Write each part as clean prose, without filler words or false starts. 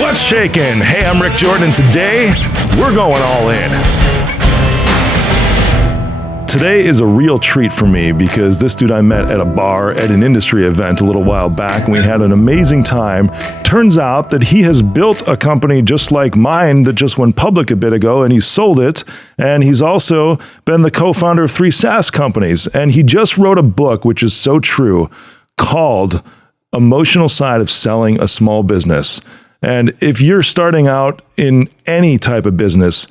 What's shaking? Hey, I'm Rick Jordan. Today, we're going all in. Today is a real treat for me because this dude I met at a bar at an industry event a little while back, and we had an amazing time. Turns out that he has built a company just like mine that just went public a bit ago, and he sold it. And he's also been the co-founder of 3 SaaS companies. And he just wrote a book, which is so true, called Emotional Side of Selling a Small Business. And if you're starting out in any type of business,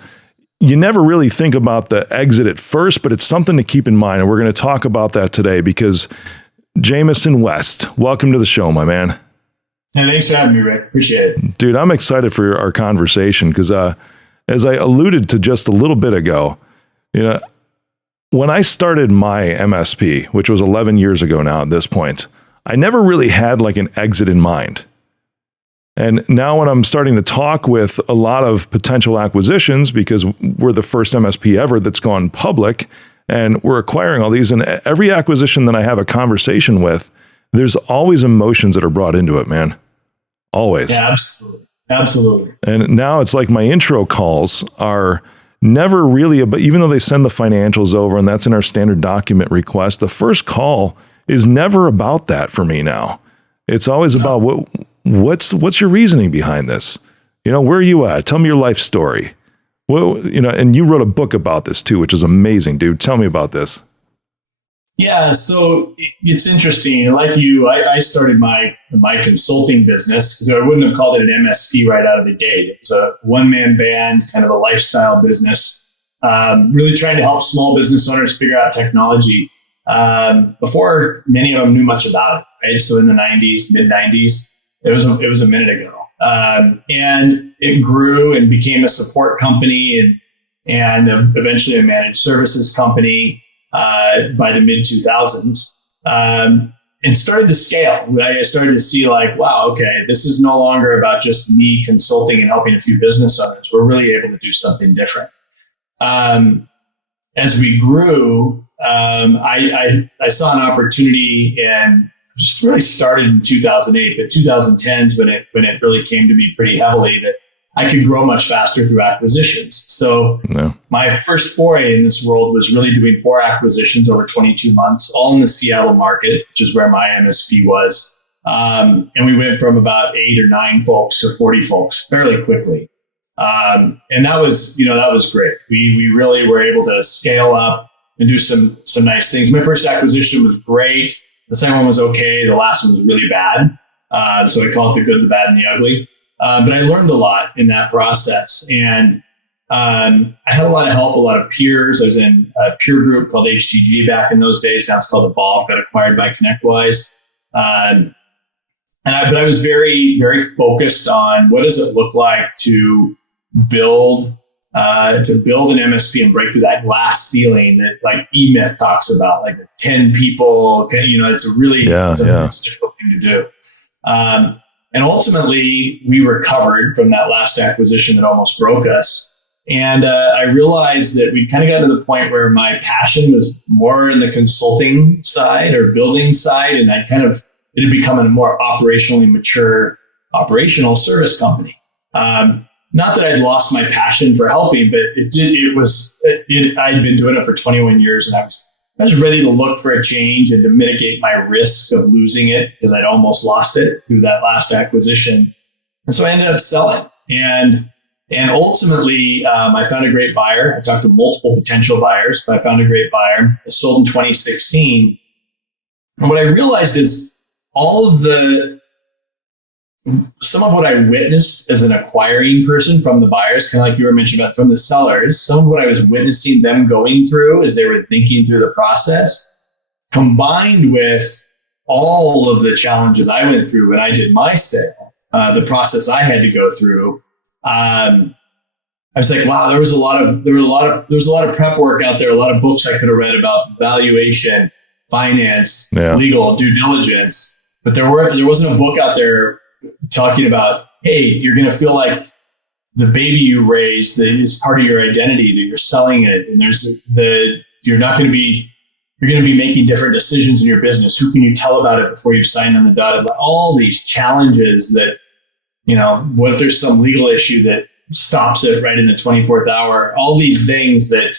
you never really think about the exit at first, but it's something to keep in mind. And we're going to talk about that today because Jameson West, welcome to the show, my man. Hey, thanks for having me, Rick. Appreciate it. Dude, I'm excited for our conversation because as I alluded to just a little bit ago, when I started my MSP, which was 11 years ago now at this point, I never really had like an exit in mind. And now when I'm starting to talk with a lot of potential acquisitions, because we're the first MSP ever that's gone public and we're acquiring all these, and every acquisition that I have a conversation with, there's always emotions that are brought into it, man. Always. Yeah, absolutely. Absolutely. And now it's like my intro calls are never really about, even though they send the financials over and that's in our standard document request, the first call is never about that for me now. It's always about what's your reasoning behind this? Where are you at? Tell me your life story. Well, and you wrote a book about this too, which is amazing, dude. Tell me about this. Yeah, so it's interesting. Like you, I started my consulting business because I wouldn't have called it an MSP right out of the gate. It was a one-man band, kind of a lifestyle business, really trying to help small business owners figure out technology before many of them knew much about it. Right, so in the '90s, mid '90s. It was a minute ago, and it grew and became a support company and eventually a managed services company by the mid 2000s, and started to scale. I started to see like, wow, okay, this is no longer about just me consulting and helping a few business owners. We're really able to do something different. As we grew, I saw an opportunity and just really started in 2008, but 2010 is when it really came to me pretty heavily that I could grow much faster through acquisitions. So My first foray in this world was really doing 4 acquisitions over 22 months, all in the Seattle market, which is where my MSP was. And we went from about 8 or 9 folks to 40 folks fairly quickly. And that was great. We really were able to scale up and do some nice things. My first acquisition was great. The second one was okay. The last one was really bad. So I call it the good, the bad, and the ugly. But I learned a lot in that process. And I had a lot of help, a lot of peers. I was in a peer group called HTG back in those days. Now it's called Evolve, got acquired by ConnectWise. But I was very, very focused on what does it look like to build an MSP and break through that glass ceiling that like E-Myth talks about, like 10 people, it's a really it's a difficult thing to do. And ultimately we recovered from that last acquisition that almost broke us. And I realized that we'd kind of gotten to the point where my passion was more in the consulting side or building side. And it had become a more operationally mature operational service company. Not that I'd lost my passion for helping, but I'd been doing it for 21 years and I was ready to look for a change and to mitigate my risk of losing it because I'd almost lost it through that last acquisition. And so I ended up selling and ultimately I found a great buyer. I talked to multiple potential buyers, but I found a great buyer. I sold in 2016. And what I realized is some of what I witnessed as an acquiring person from the buyers, kind of like you were mentioning about from the sellers, some of what I was witnessing them going through as they were thinking through the process, combined with all of the challenges I went through when I did my sale, the process I had to go through. I was like, wow, there was a lot of prep work out there, a lot of books I could have read about valuation, finance, legal, due diligence, but there wasn't a book out there talking about, hey, you're going to feel like the baby you raised is part of your identity, that you're selling it, and you're going to be making different decisions in your business. Who can you tell about it before you sign on the dotted line? All these challenges that what if there's some legal issue that stops it right in the 24th hour? All these things that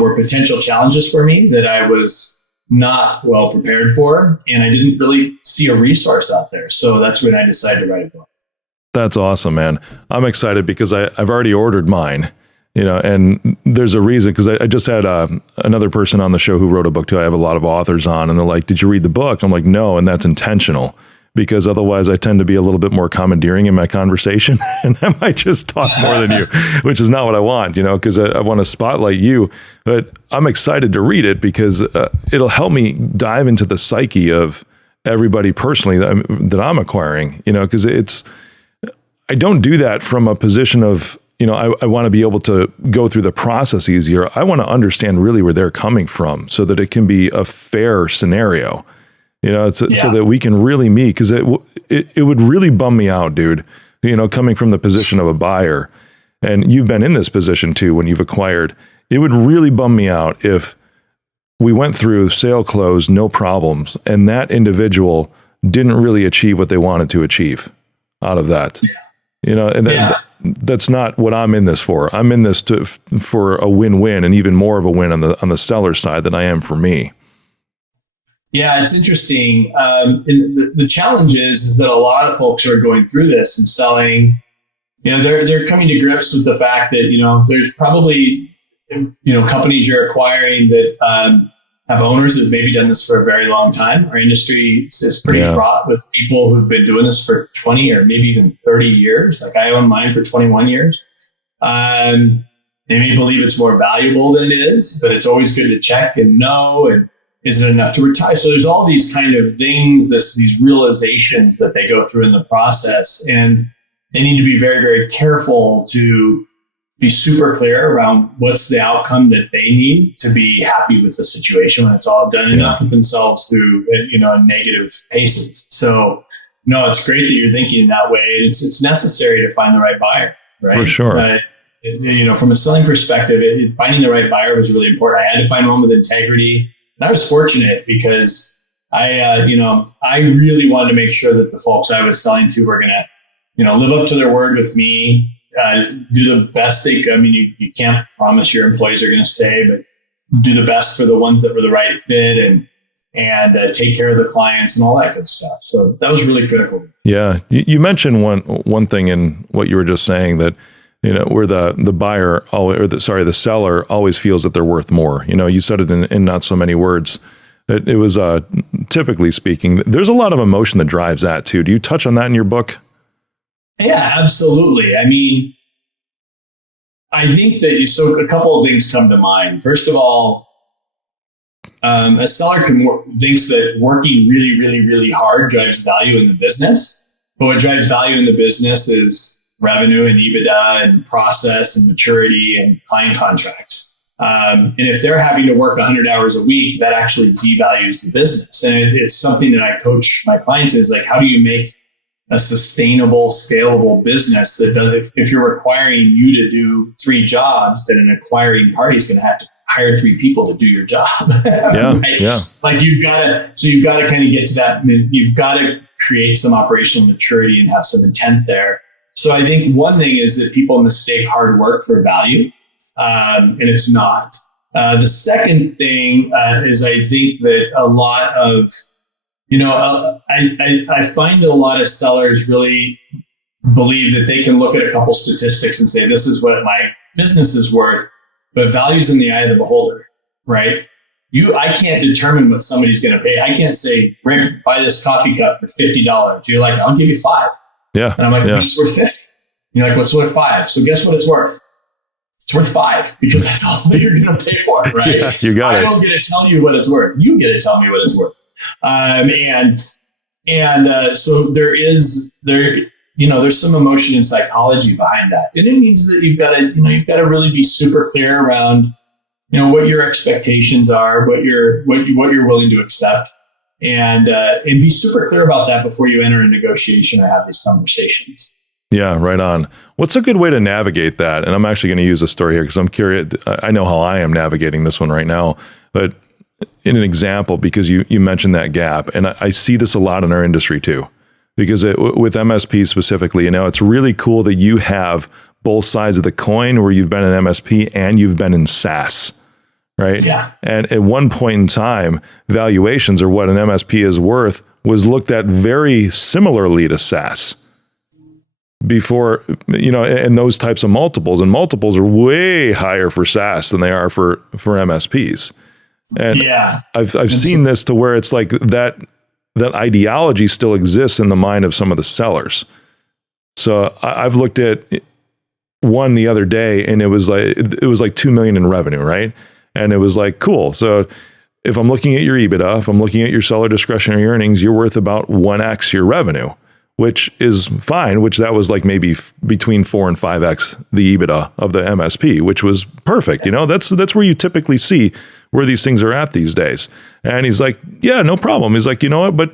were potential challenges for me that I was not well prepared for, and I didn't really see a resource out there. So that's when I decided to write a book. That's awesome, man. I'm excited because I've already ordered mine, and there's a reason, because I just had another person on the show who wrote a book too. I have a lot of authors on, and they're like, did you read the book? I'm like, no, and that's intentional, because otherwise I tend to be a little bit more commandeering in my conversation and I might just talk more than you, which is not what I want, because I want to spotlight you. But I'm excited to read it because it'll help me dive into the psyche of everybody personally that I'm acquiring, because I don't do that from a position of, I want to be able to go through the process easier. I want to understand really where they're coming from so that it can be a fair scenario. So that we can really meet, because it would really bum me out, dude, coming from the position of a buyer, and you've been in this position too when you've acquired. It would really bum me out if we went through sale close, no problems, and that individual didn't really achieve what they wanted to achieve out of that. That's not what I'm in this for. I'm in this for a win-win, and even more of a win on the seller side than I am for me. Yeah, it's interesting. And the challenge is that a lot of folks are going through this and selling. They're coming to grips with the fact that there's probably companies you're acquiring that have owners that have maybe done this for a very long time. Our industry is pretty fraught with people who've been doing this for 20 or maybe even 30 years. Like I own mine for 21 years. They may believe it's more valuable than it is, but it's always good to check and know. And is it enough to retire? So there's all these kind of things, these realizations that they go through in the process, and they need to be very, very careful to be super clear around what's the outcome that they need to be happy with the situation when it's all done, and not put themselves through a negative paces. So no, it's great that you're thinking in that way. It's necessary to find the right buyer, right? For sure. But from a selling perspective, finding the right buyer was really important. I had to find one with integrity. And I was fortunate because I really wanted to make sure that the folks I was selling to were going to, live up to their word with me, do the best they could. I mean, you can't promise your employees are going to stay, but do the best for the ones that were the right fit and take care of the clients and all that good stuff. So that was really critical. Yeah. You mentioned one thing in what you were just saying, that where the buyer the seller always feels that they're worth more. You said it in not so many words. It was typically speaking, there's a lot of emotion that drives that too. Do you touch on that in your book? Yeah, absolutely. I mean, I think that so a couple of things come to mind. First of all, a seller thinks that working really, really, really hard drives value in the business. But what drives value in the business is revenue and EBITDA and process and maturity and client contracts. And if they're having to work 100 hours a week, that actually devalues the business. And it's something that I coach my clients is like, how do you make a sustainable, scalable business that does, if you're requiring you to do 3 jobs, then an acquiring party is going to have to hire 3 people to do your job. Yeah, right? Yeah. Like you've got to kind of get to that. You've got to create some operational maturity and have some intent there. So I think one thing is that people mistake hard work for value, and it's not. The second thing is I think that a lot of, I find that a lot of sellers really believe that they can look at a couple statistics and say, this is what my business is worth, but value's in the eye of the beholder, right? I can't determine what somebody's going to pay. I can't say, Rick, buy this coffee cup for $50. You're like, I'll give you $5. Yeah. And I'm like, it's worth 50. You're like, what's worth 5? So guess what it's worth? It's worth 5 because that's all that you're going to pay for it, right? Yeah, you got it. I don't get to tell you what it's worth. You get to tell me what it's worth. So there's some emotion and psychology behind that. And it means that you've got to really be super clear around, what your expectations are, what you're willing to accept. And be super clear about that before you enter a negotiation or have these conversations. Yeah, right on. What's a good way to navigate that? And I'm actually going to use a story here because I'm curious. I know how I am navigating this one right now, but in an example, because you mentioned that gap, and I see this a lot in our industry too. because with MSP specifically, it's really cool that you have both sides of the coin, where you've been in MSP and you've been in SaaS, right? Yeah. And at one point in time, valuations, or what an MSP is worth, was looked at very similarly to SaaS before, and those types of multiples. And multiples are way higher for SaaS than they are for MSPs. And yeah, I've seen this to where it's like that ideology still exists in the mind of some of the sellers. So I've looked at one the other day, and it was like $2 million in revenue, right? And it was like, cool. So if I'm looking at your EBITDA, if I'm looking at your seller discretionary earnings, you're worth about 1x your revenue, which is fine, which that was like maybe between 4 and 5x the EBITDA of the MSP, which was perfect. That's where you typically see where these things are at these days. And he's like, yeah, no problem. He's like, you know what, but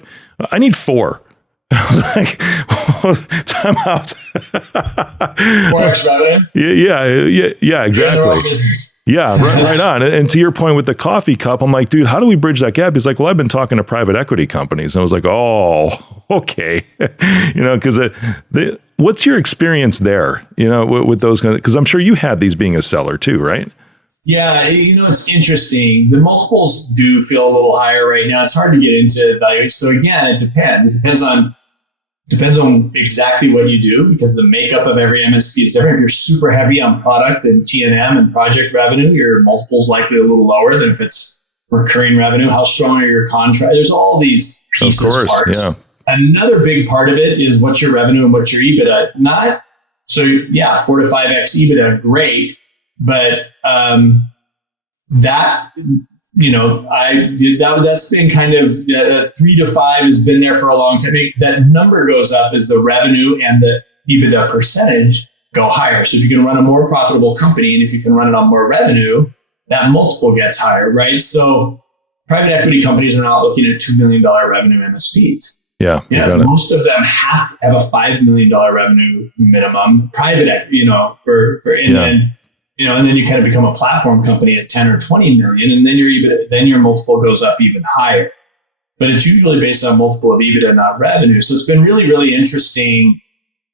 I need 4. I was like, well, time out. 4x revenue? Yeah, exactly. Yeah, right on. And to your point with the coffee cup, I'm like, dude, how do we bridge that gap? He's like, well, I've been talking to private equity companies. And I was like, oh, okay. Because what's your experience there, with those kind of, because I'm sure you had these being a seller too, right? Yeah, it's interesting. The multiples do feel a little higher right now. It's hard to get into valuation. So again, it depends. It depends on exactly what you do, because the makeup of every MSP is different. If you're super heavy on product and T&M and project revenue, your multiple's likely a little lower than if it's recurring revenue. How strong are your contracts? There's all these pieces. Of course, parts. yeah. Another big part of it is what's your revenue and what's your EBITDA. 4 to 5x EBITDA, great. But that's been kind of 3 to 5 has been there for a long time. That number goes up as the revenue and the EBITDA percentage go higher. So if you can run a more profitable company, and if you can run it on more revenue, that multiple gets higher, right? So private equity companies are not looking at $2 million revenue MSPs. Yeah, most of them have to have a $5 million revenue minimum. Private equity, and then you kind of become a platform company at 10 or 20 million, and then your multiple goes up even higher. But it's usually based on multiple of EBITDA, not revenue. So it's been really, really interesting.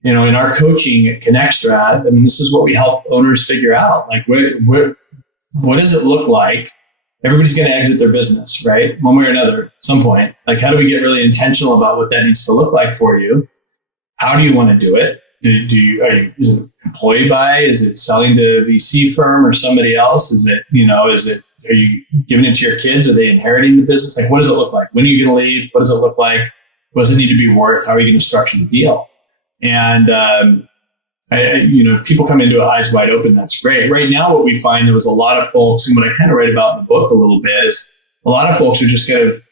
In our coaching at ConnectStrat, this is what we help owners figure out. Like, what does it look like? Everybody's going to exit their business, right? One way or another, at some point. Like, how do we get really intentional about what that needs to look like for you? How do you want to do it? Is it employee buy? Is it selling to a VC firm or somebody else? Are you giving it to your kids? Are they inheriting the business? Like, what does it look like? When are you going to leave? What does it look like? What does it need to be worth? How are you going to structure the deal? And, people come into it eyes wide open. That's great. Right now, what we find, there was a lot of folks, and what I kind of write about in the book a little bit, is a lot of folks are just kind of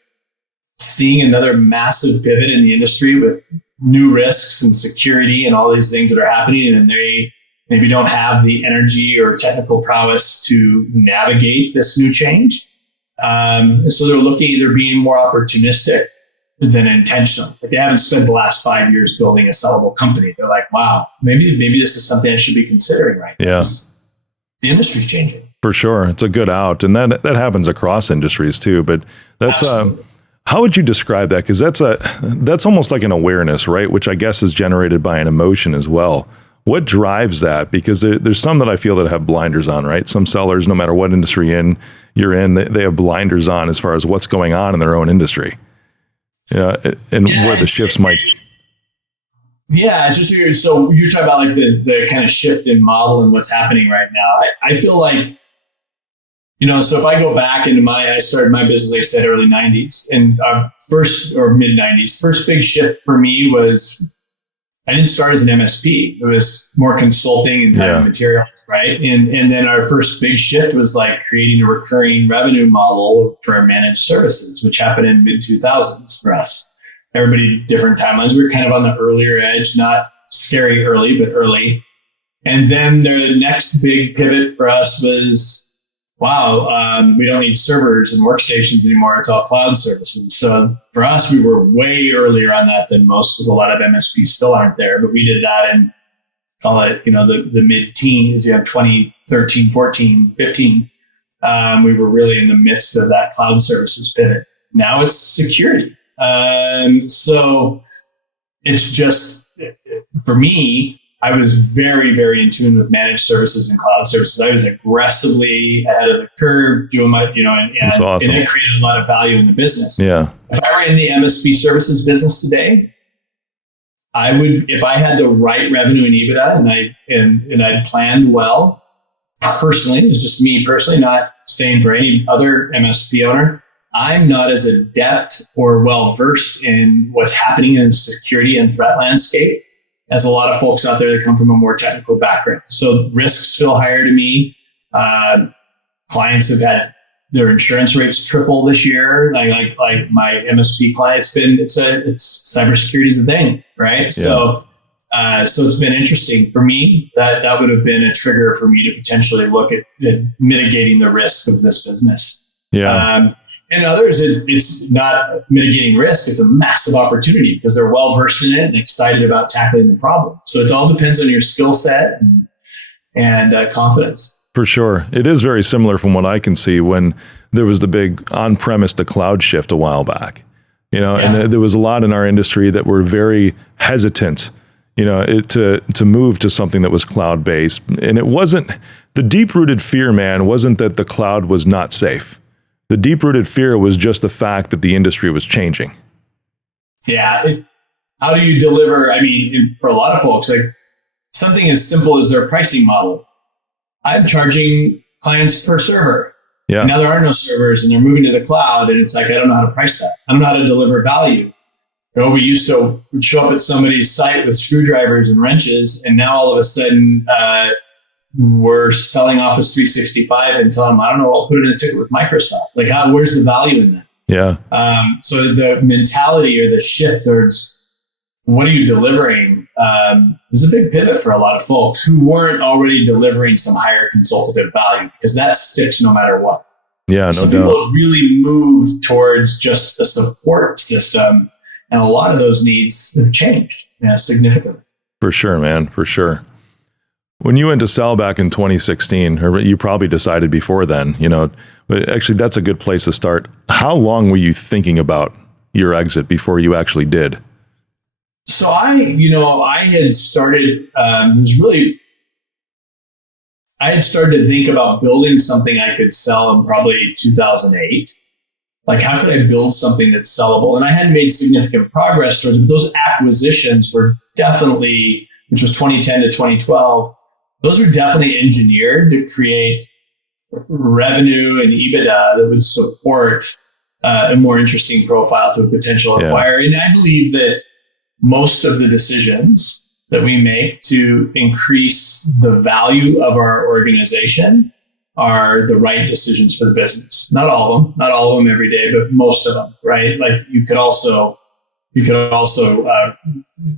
seeing another massive pivot in the industry with new risks and security and all these things that are happening, and they maybe don't have the energy or technical prowess to navigate this new change. So they're being more opportunistic than intentional. Like, they haven't spent the last 5 years building a sellable company. They're like, wow, maybe this is something I should be considering right now. Yeah. The industry's changing. For sure. It's a good out. And that happens across industries too. But that's how would you describe that? Because that's almost like an awareness, right? Which I guess is generated by an emotion as well. What drives that? Because there's some that I feel that have blinders on, right? Some sellers, no matter what industry you're in, they have blinders on as far as what's going on in their own industry. And where the shifts might. Yeah, it's just weird. So you're talking about like the kind of shift in model and what's happening right now. I feel like, so if I go back into I started my business, like I said, early 90s, and mid 90s. First big shift for me was, I didn't start as an MSP. It was more consulting and time and materials, right? And then our first big shift was like creating a recurring revenue model for our managed services, which happened in mid 2000s for us. Everybody, different timelines. We were kind of on the earlier edge, not scary early, but early. And then the next big pivot for us was, we don't need servers and workstations anymore. It's all cloud services. So for us, we were way earlier on that than most, because a lot of MSPs still aren't there. But we did that in, call it, the mid-teens, 2013, 14, 15. We were really in the midst of that cloud services pivot. Now it's security. So it's just, for me, I was very, very in tune with managed services and cloud services. I was aggressively ahead of the curve doing my, and That's awesome. and it created a lot of value in the business. Yeah. If I were in the MSP services business today, I would, if I had the right revenue and EBITDA and I'd planned well, personally, it's just me personally, not saying for any other MSP owner, I'm not as adept or well versed in what's happening in the security and threat landscape as a lot of folks out there that come from a more technical background. So risks feel higher to me. Clients have had their insurance rates triple this year. Like my MSP clients it's cybersecurity is a thing, right? Yeah. So it's been interesting for me. That would have been a trigger for me to potentially look at mitigating the risk of this business. Yeah. And others, it's not mitigating risk. It's a massive opportunity because they're well versed in it and excited about tackling the problem. So it all depends on your skill set and confidence. For sure. It is very similar from what I can see when there was the big on-premise to cloud shift a while back, and there was a lot in our industry that were very hesitant, to move to something that was cloud-based. And it wasn't, the deep-rooted fear, man, wasn't that the cloud was not safe. The deep-rooted fear was just the fact that the industry was changing. Yeah. How do you deliver? I mean, for a lot of folks, like something as simple as their pricing model. I'm charging clients per server. Yeah. Now there are no servers and they're moving to the cloud. And it's like, I don't know how to price that. I don't know how to deliver value. We used to show up at somebody's site with screwdrivers and wrenches. And now all of a sudden, we're selling Office 365 and telling them, I don't know, I'll put it in a ticket with Microsoft. Like, where's the value in that? Yeah. So the mentality or the shift towards what are you delivering was a big pivot for a lot of folks who weren't already delivering some higher consultative value, because that sticks no matter what. Yeah, no doubt. People really moved towards just the support system, and a lot of those needs have changed significantly. For sure, man, for sure. When you went to sell back in 2016, or you probably decided before then, but actually that's a good place to start. How long were you thinking about your exit before you actually did? So I had started, I had started to think about building something I could sell in probably 2008. Like, how could I build something that's sellable? And I hadn't made significant progress towards it. Those acquisitions were definitely, which was 2010 to 2012, those were definitely engineered to create revenue and EBITDA that would support a more interesting profile to a potential acquirer. And I believe that most of the decisions that we make to increase the value of our organization are the right decisions for the business. Not all of them every day, but most of them, right? Like you could also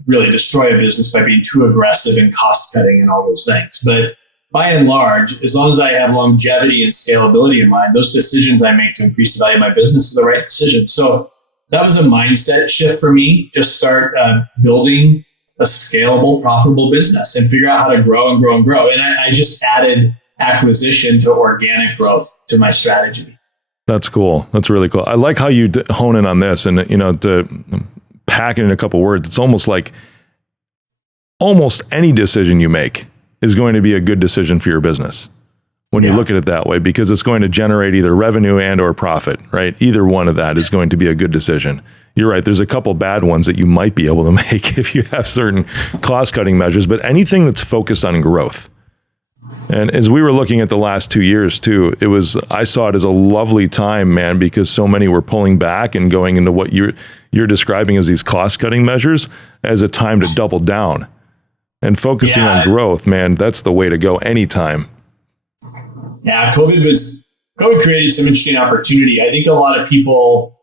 really destroy a business by being too aggressive and cost cutting and all those things. But by and large, as long as I have longevity and scalability in mind, those decisions I make to increase the value of my business are the right decisions. So that was a mindset shift for me. Just start building a scalable, profitable business and figure out how to grow and grow and grow. And I just added acquisition to organic growth to my strategy. That's cool. That's really cool. I like how you hone in on this, and to pack it in a couple words. It's almost like almost any decision you make is going to be a good decision for your business when you look at it that way, because it's going to generate either revenue and or profit, right? Either one of that is going to be a good decision. You're right. There's a couple bad ones that you might be able to make if you have certain cost cutting measures, but anything that's focused on growth. And as we were looking at the last 2 years too, I saw it as a lovely time, man, because so many were pulling back and going into what you're describing as these cost cutting measures as a time to double down and focusing on growth, man. That's the way to go anytime. Yeah, COVID created some interesting opportunity. I think a lot of people,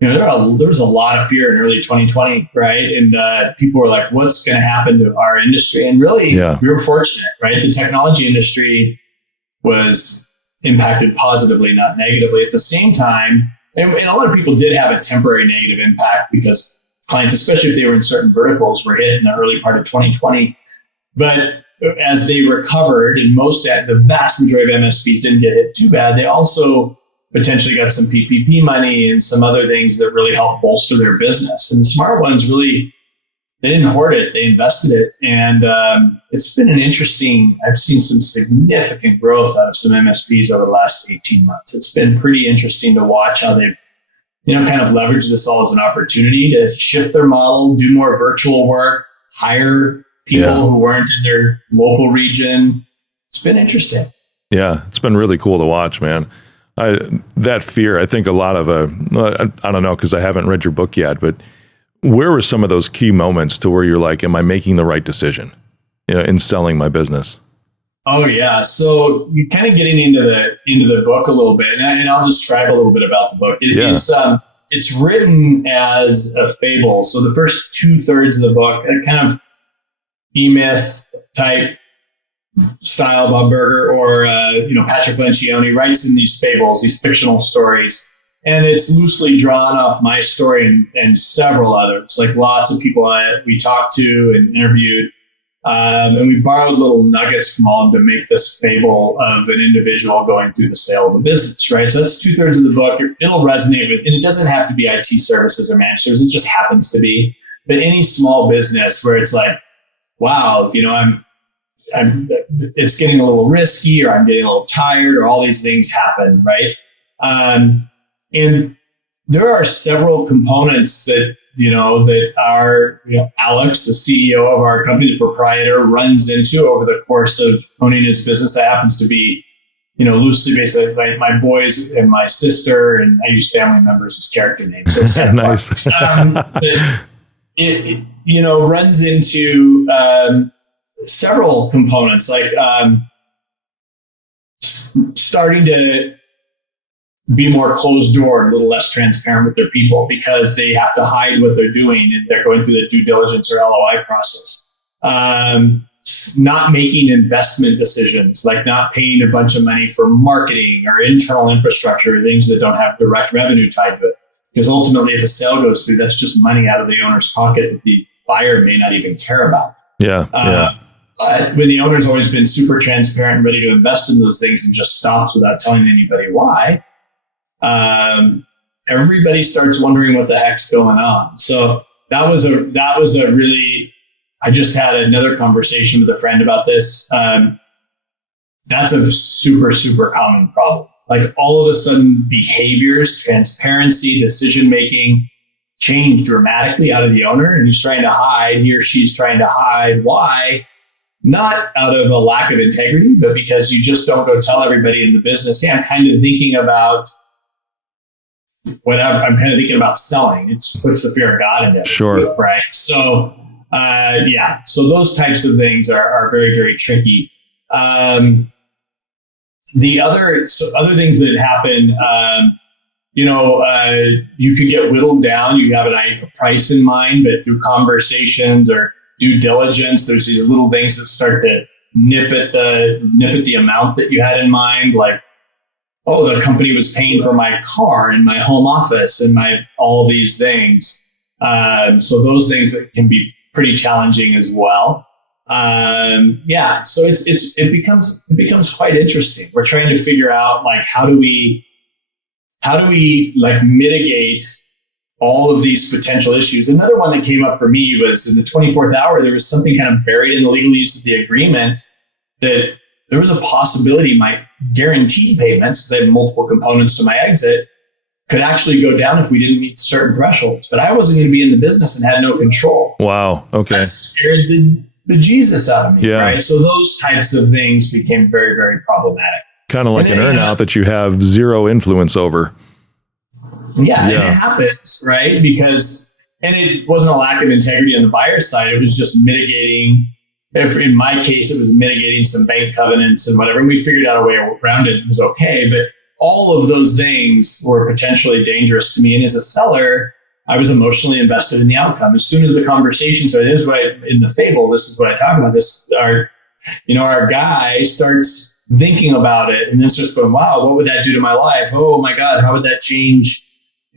there was a lot of fear in early 2020, right? And people were like, what's going to happen to our industry? And really, we were fortunate, right? The technology industry was impacted positively, not negatively. At the same time, and a lot of people did have a temporary negative impact because clients, especially if they were in certain verticals, were hit in the early part of 2020. But as they recovered, and the vast majority of MSPs didn't get hit too bad, they also potentially got some PPP money and some other things that really helped bolster their business. And the smart ones really they didn't hoard it, they invested it. And it's been I've seen some significant growth out of some MSPs over the last 18 months. It's been pretty interesting to watch how they've, kind of leveraged this all as an opportunity to shift their model, do more virtual work, hire people who weren't in their local region. It's been interesting. Yeah, it's been really cool to watch, man. That fear, I think a lot of I don't know, because I haven't read your book yet, but where were some of those key moments to where you're like, am I making the right decision, in selling my business? Oh yeah. So you're kind of getting into the book a little bit, and I'll describe a little bit about the book. It's written as a fable. So the first 2/3 of the book, a kind of E-Myth type style, Bob Burger or Patrick Lencioni writes in these fables, these fictional stories. And it's loosely drawn off my story and several others, like lots of people we talked to and interviewed. And we borrowed little nuggets from all of them to make this fable of an individual going through the sale of a business, right? So that's 2/3 of the book. It'll resonate with, and it doesn't have to be IT services or managed services. It just happens to be. But any small business where it's like, wow, it's getting a little risky, or I'm getting a little tired, or all these things happen, right? And there are several components that our, Alex, the CEO of our company, the proprietor, runs into over the course of owning his business. That happens to be, loosely based on my boys and my sister, and I use family members as character names. So it's kind of nice. But it runs into several components, like starting to be more closed door and a little less transparent with their people because they have to hide what they're doing and they're going through the due diligence or LOI process. Not making investment decisions, like not paying a bunch of money for marketing or internal infrastructure, things that don't have direct revenue tied to it. Because ultimately, if a sale goes through, that's just money out of the owner's pocket that the buyer may not even care about. But when the owner's always been super transparent and ready to invest in those things and just stops without telling anybody why, everybody starts wondering what the heck's going on. So that was a really, I just had another conversation with a friend about this. That's a super, super common problem. Like all of a sudden behaviors, transparency, decision-making change dramatically out of the owner, and he or she's trying to hide. Why? Not out of a lack of integrity, but because you just don't go tell everybody in the business, hey, I'm kind of thinking about whatever. I'm kind of thinking about selling. It puts the fear of God into it. Sure. Right. So, so those types of things are very, very tricky. The other things that happen, you could get whittled down. You have a price in mind, but through conversations or due diligence, there's these little things that start to nip at the amount that you had in mind. Like, oh, the company was paying for my car and my home office and all these things. So those things that can be pretty challenging as well. So it becomes quite interesting. We're trying to figure out like how do we like mitigate all of these potential issues. Another one that came up for me was in the 24th hour, there was something kind of buried in the legalese of the agreement that there was a possibility my guaranteed payments, because I had multiple components to my exit, could actually go down if we didn't meet certain thresholds. But I wasn't going to be in the business and had no control. Wow. Okay. That scared the bejesus out of me. Yeah. Right. So those types of things became very, very problematic. Kind of like an earnout that you have zero influence over. Yeah. And it happens, right? And it wasn't a lack of integrity on the buyer's side. It was just mitigating. In my case, it was mitigating some bank covenants and whatever. And we figured out a way around it. It was okay. But all of those things were potentially dangerous to me. And as a seller, I was emotionally invested in the outcome. As soon as the conversation started, in the fable, this is what I talk about. Our guy starts thinking about it and then starts going, wow, what would that do to my life? Oh my God, how would that change?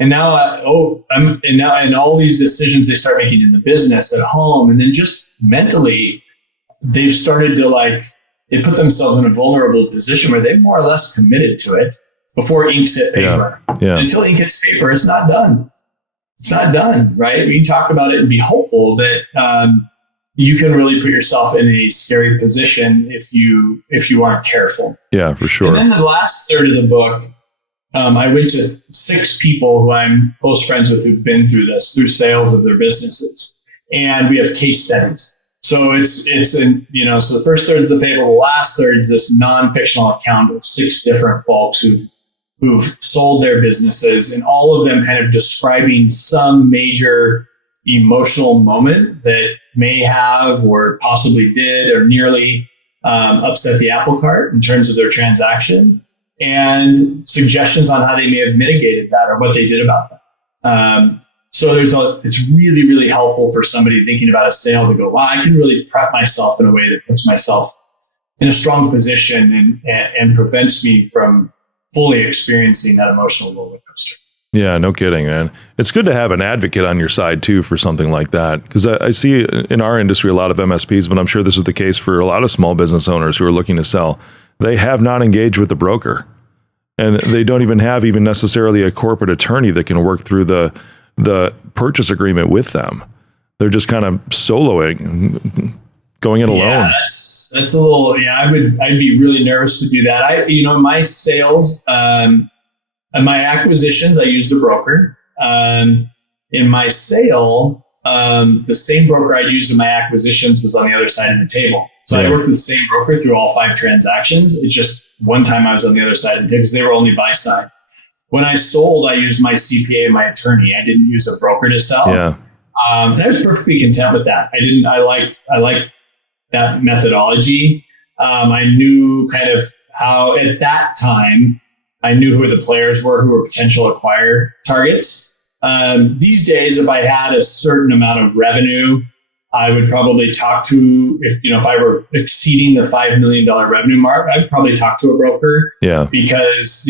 And now, and all these decisions they start making in the business, at home, and then just mentally, they've started to they put themselves in a vulnerable position where they've more or less committed to it before ink hit paper. Yeah. Until ink hits paper, it's not done. it's not done, right? We can talk about it and be hopeful, but you can really put yourself in a scary position if you aren't careful. Yeah, for sure. And then the last third of the book, I went to 6 people who I'm close friends with who've been through this, through sales of their businesses, and we have case studies. So it's so the first third is the paper, the last third is this non-fictional account of 6 different folks who've sold their businesses, and all of them kind of describing some major emotional moment that may have or possibly did or nearly upset the apple cart in terms of their transaction, and suggestions on how they may have mitigated that or what they did about that. So it's really, really helpful for somebody thinking about a sale to go, wow, I can really prep myself in a way that puts myself in a strong position and prevents me from fully experiencing that emotional roller coaster. Yeah, no kidding, man. It's good to have an advocate on your side too for something like that, because I see in our industry a lot of MSPs, but I'm sure this is the case for a lot of small business owners who are looking to sell. They have not engaged with the broker, and they don't even have necessarily a corporate attorney that can work through the purchase agreement with them. They're just kind of soloing, going it alone. Yeah, that's a little. Yeah, I'd be really nervous to do that. My sales. In my acquisitions, I used a broker. In my sale, the same broker I used in my acquisitions was on the other side of the table. So I worked with the same broker through all 5 transactions. It just one time I was on the other side of the table because they were only buy side. When I sold, I used my CPA and my attorney. I didn't use a broker to sell. Yeah. And I was perfectly content with that. I liked that methodology. I knew kind of how at that time, I knew who the players were who were potential acquire targets. These days, if I had a certain amount of revenue, I would probably talk to, if I were exceeding the $5 million revenue mark, I'd probably talk to a broker. Yeah. Because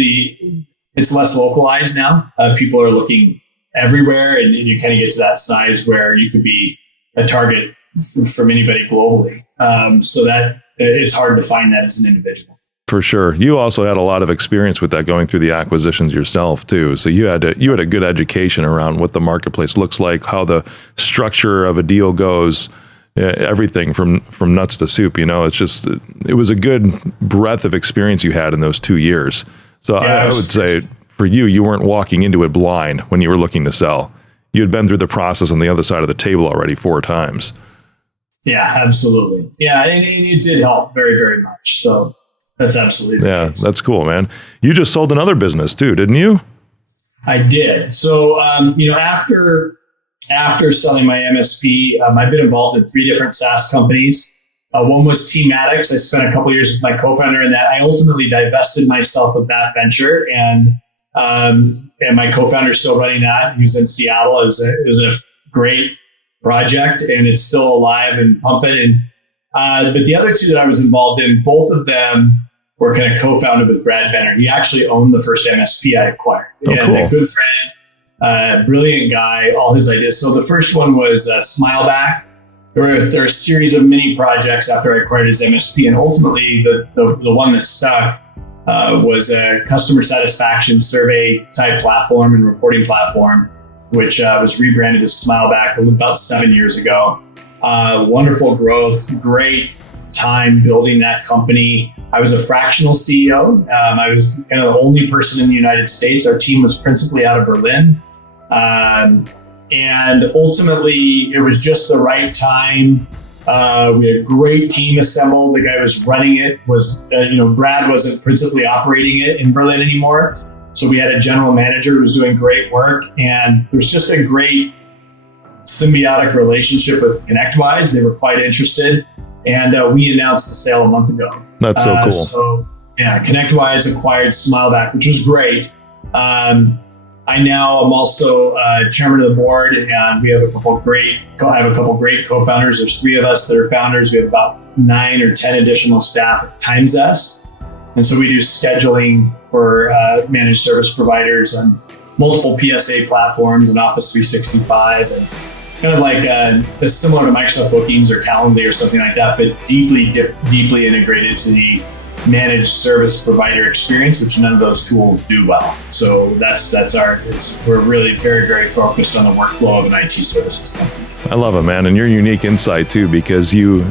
it's less localized now. People are looking everywhere, and you kind of get to that size where you could be a target from anybody globally. So that it's hard to find that as an individual. For sure. You also had a lot of experience with that going through the acquisitions yourself too. So you had a good education around what the marketplace looks like, how the structure of a deal goes, everything from nuts to soup. It was a good breadth of experience you had in those 2 years. So I would say for you weren't walking into it blind when you were looking to sell. You had been through the process on the other side of the table already 4 times. Yeah, absolutely. Yeah, and it did help very, very much. So that's absolutely the case. That's cool, man. You just sold another business too, didn't you? I did. So, after selling my MSP, I've been involved in 3 different SaaS companies. One was Teamatics. I spent a couple of years with my co-founder in that. I ultimately divested myself of that venture, and my co-founder is still running that. He was in Seattle. It was a great project, and it's still alive and pumping. But the other 2 that I was involved in, both of them were kind of co-founded with Brad Benner. He actually owned the first MSP I acquired. Oh, cool. A good friend, brilliant guy, all his ideas. So the first one was Smileback. There were a series of mini projects after I acquired his MSP, and ultimately the one that stuck was a customer satisfaction survey type platform and reporting platform, which was rebranded as Smileback about 7 years ago. Wonderful growth, great time building that company. I was a fractional CEO. I was kind of the only person in the United States. Our team was principally out of Berlin. And ultimately, it was just the right time. We had a great team assembled. The guy who was running it was, Brad wasn't principally operating it in Berlin anymore. So we had a general manager who was doing great work. And it was just a great symbiotic relationship with ConnectWise. They were quite interested. And we announced the sale a month ago. That's so cool. So yeah, ConnectWise acquired Smileback, which was great. I now am also chairman of the board, and we have a couple great co-founders. There's 3 of us that are founders. We have about 9 or 10 additional staff at TimeZest. And so we do scheduling for managed service providers on multiple PSA platforms and Office 365, and kind of like similar to Microsoft Bookings or Calendly or something like that, but deeply integrated to the managed service provider experience, which none of those tools do well. So we're really very, very focused on the workflow of an IT services company. I love it, man. And your unique insight too, because you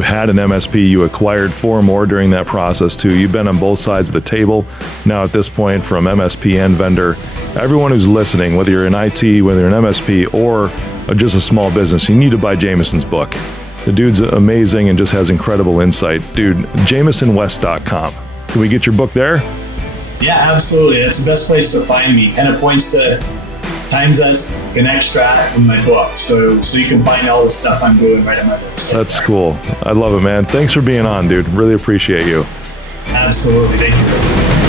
had an MSP, you acquired 4 more during that process too. You've been on both sides of the table now at this point, from MSP and vendor. Everyone who's listening, whether you're in IT, whether you're an MSP or just a small business, you need to buy Jameson's book. The dude's amazing and just has incredible insight. Dude, JamesonWest.com. Can we get your book there? Yeah, absolutely. That's the best place to find me. Kind of points to TimesS, ConnectWise, and my book. So you can find all the stuff I'm doing right on my website. That's cool. I love it, man. Thanks for being on, dude. Really appreciate you. Absolutely. Thank you.